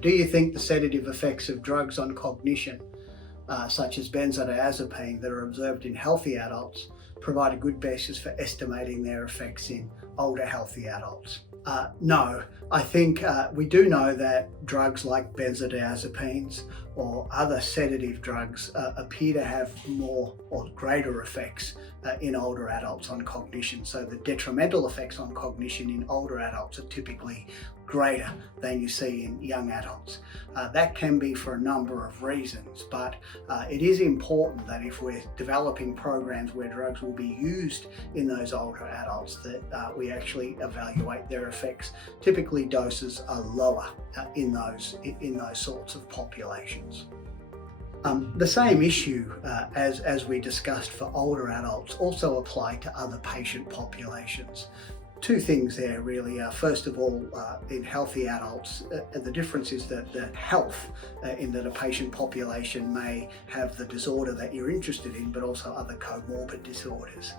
Do you think the sedative effects of drugs on cognition, such as benzodiazepine, that are observed in healthy adults, provide a good basis for estimating their effects in older healthy adults? No, I think we do know that drugs like benzodiazepines or other sedative drugs appear to have more or greater effects in older adults on cognition. So the detrimental effects on cognition in older adults are typically greater than you see in young adults. That can be for a number of reasons, but it is important that if we're developing programs where drugs will be used in those older adults, that we actually evaluate their effects. Typically doses are lower in those sorts of populations. The same issue as we discussed for older adults also apply to other patient populations. Two things there really. First of all, in healthy adults, the difference is that the health in that a patient population may have the disorder that you're interested in, but also other comorbid disorders.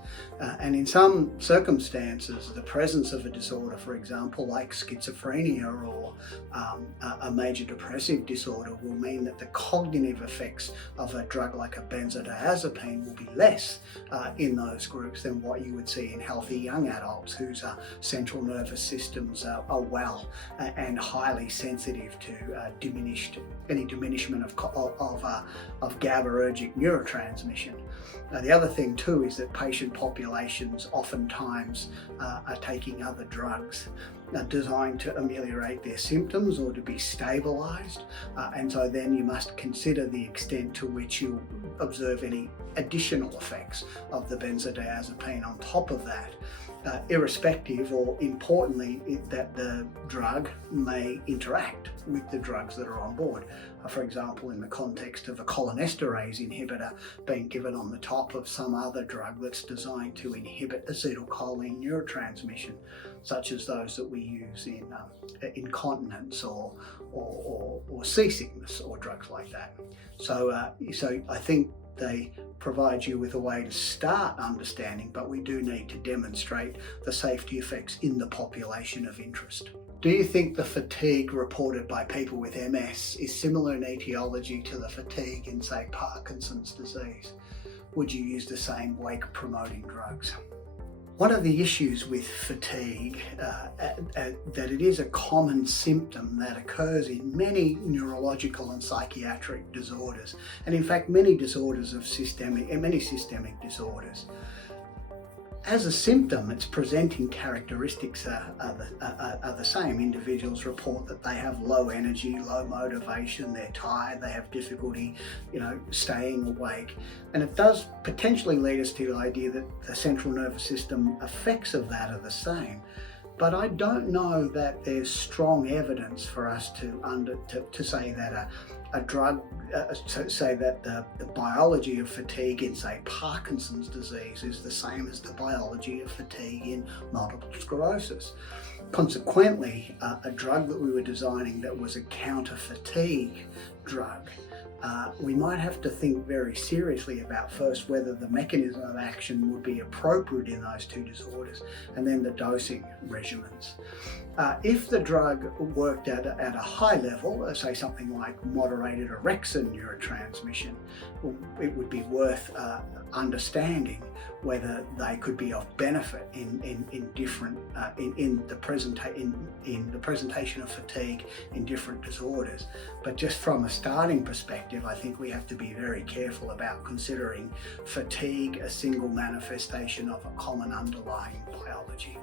And in some circumstances, the presence of a disorder, for example, like schizophrenia or a major depressive disorder, will mean that the cognitive effects of a drug like a benzodiazepine will be less in those groups than what you would see in healthy young adults whose central nervous systems are well and highly sensitive to any diminishment of GABAergic neurotransmission. The other thing too is that patient populations oftentimes are taking other drugs designed to ameliorate their symptoms or to be stabilized, and so then you must consider the extent to which you observe any additional effects of the benzodiazepine on top of that. Irrespective, or importantly, that the drug may interact with the drugs that are on board. For example, in the context of a cholinesterase inhibitor being given on the top of some other drug that's designed to inhibit acetylcholine neurotransmission, such as those that we use in incontinence or seasickness or drugs like that. So I think they provide you with a way to start understanding, but we do need to demonstrate the safety effects in the population of interest. Do you think the fatigue reported by people with MS is similar in etiology to the fatigue in, say, Parkinson's disease? Would you use the same wake-promoting drugs? One of the issues with fatigue, that it is a common symptom that occurs in many neurological and psychiatric disorders, and in fact many systemic disorders. As a symptom, its presenting characteristics are the same. Individuals report that they have low energy, low motivation, they're tired, they have difficulty, staying awake. And it does potentially lead us to the idea that the central nervous system effects of that are the same. But I don't know that there's strong evidence for us to say that a drug, say that the biology of fatigue in, say, Parkinson's disease is the same as the biology of fatigue in multiple sclerosis. Consequently, a drug that we were designing that was a counter-fatigue drug, we might have to think very seriously about first whether the mechanism of action would be appropriate in those two disorders, and then the dosing regimens. If the drug worked at a high level, say something like moderated orexin neurotransmission, it would be worth understanding whether they could be of benefit in the presentation of fatigue in different disorders. But just from a starting perspective, I think we have to be very careful about considering fatigue a single manifestation of a common underlying biology.